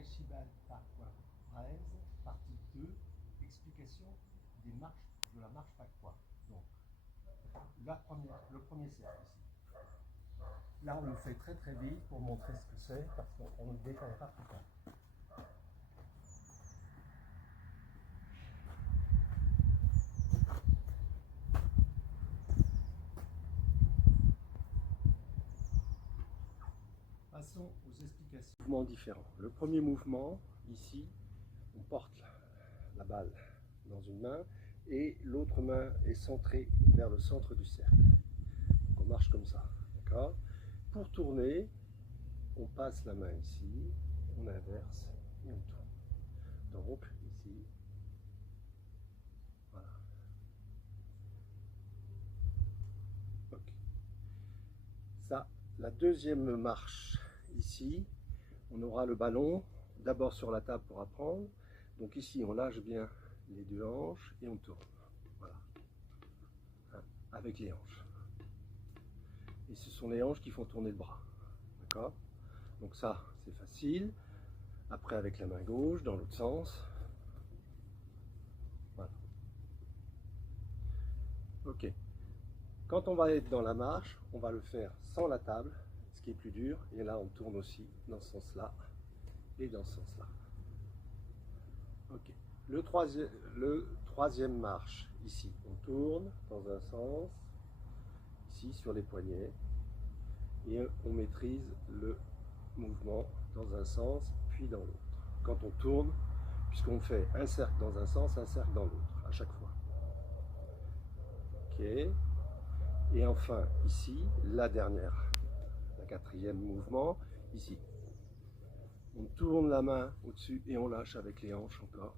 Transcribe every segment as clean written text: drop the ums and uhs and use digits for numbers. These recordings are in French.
Archibald Pacquois Braise, partie 2, explication des marches, de la marche Pacquois. Donc, le premier cercle ici. Là, on le fait très très vite pour montrer ce que c'est, parce qu'on le détaillera plus tard. Passons aux explications. Mouvements différents. Le premier mouvement, ici, on porte la balle dans une main et l'autre main est centrée vers le centre du cercle. Donc on marche comme ça, d'accord? Pour tourner, on passe la main ici, on inverse et on tourne. Donc ici, voilà. Ok. Ça, la deuxième marche ici, on aura le ballon d'abord sur la table pour apprendre. Donc ici, on lâche bien les deux hanches et on tourne. Voilà. Hein, avec les hanches. Et ce sont les hanches qui font tourner le bras. D'accord? Donc ça, c'est facile. Après, avec la main gauche, dans l'autre sens. Voilà. Ok. Quand on va être dans la marche, on va le faire sans la table, ce qui est plus dur. Et là, on tourne aussi dans ce sens-là et dans ce sens-là. Ok. Le troisième marche, ici, on tourne dans un sens, ici sur les poignets, et on maîtrise le mouvement dans un sens, puis dans l'autre. Quand on tourne, puisqu'on fait un cercle dans un sens, un cercle dans l'autre, à chaque fois. Ok. Et enfin, ici, la quatrième mouvement, ici. On tourne la main au-dessus et on lâche avec les hanches encore.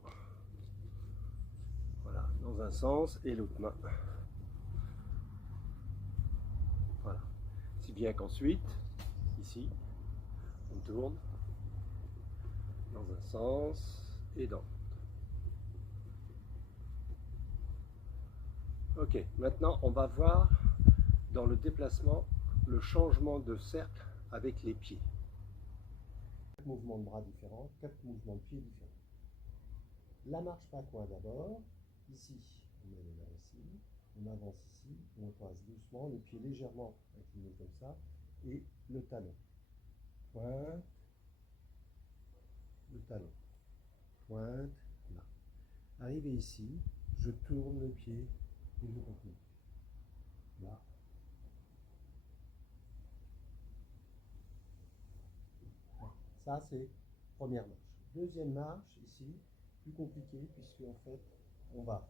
Voilà, dans un sens et l'autre main. Voilà. Si bien qu'ensuite, ici, on tourne dans un sens et dans l'autre. Ok, maintenant on va voir dans le déplacement le changement de cercle avec les pieds. 4 mouvements de bras différents, 4 mouvements de pieds différents. La marche Pacquois d'abord, ici, on met les mains ici, on avance ici, on passe doucement, les pieds légèrement inclinés comme ça, et le talon. Pointe, le talon. Pointe, là. Arrivé ici, je tourne le pied et je continue. Là. Ça, c'est première marche. Deuxième marche, ici, plus compliqué, puisque en fait, on va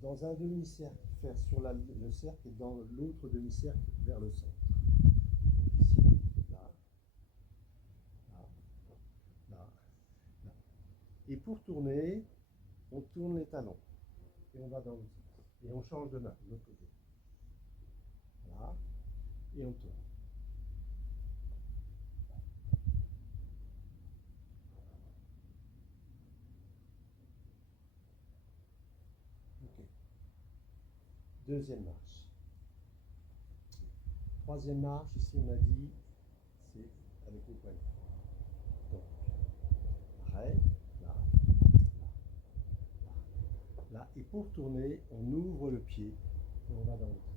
dans un demi-cercle faire sur le cercle et dans l'autre demi-cercle vers le centre. Donc ici, là, là, là, là. Et pour tourner, on tourne les talons. Et on va dans l'autre sens. Et on change de main, de l'autre côté. Là, et on tourne. Ok. Deuxième marche. Troisième marche, ici on a dit, c'est avec les poignets. Donc, arrêt, là, là, là, là. Et pour tourner, on ouvre le pied et on va dans l'autre sens.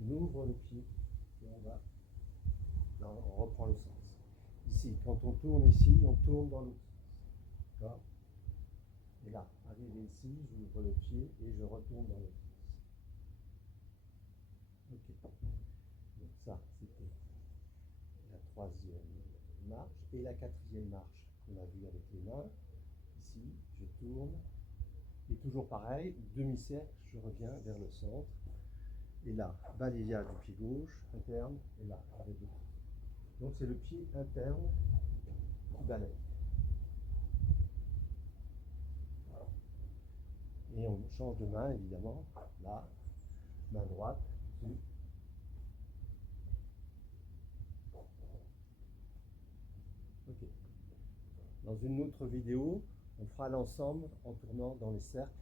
On ouvre le pied et on va, là, on reprend le sens. Ici, quand on tourne ici, on tourne dans l'autre sens. D'accord? Et là, arrivé ici, j'ouvre le pied et je retourne dans l'autre sens. Ok. Donc ça, c'était la troisième marche. Et la quatrième marche qu'on a vue avec les mains. Ici, je tourne. Et toujours pareil, demi-cercle, je reviens vers le centre. Et là, balayage du pied gauche, interne, et là, avec le pied. Donc c'est le pied interne qui balaye. Et on change de main, évidemment. Là, main droite, dessus. Ok. Dans une autre vidéo, on fera l'ensemble en tournant dans les cercles.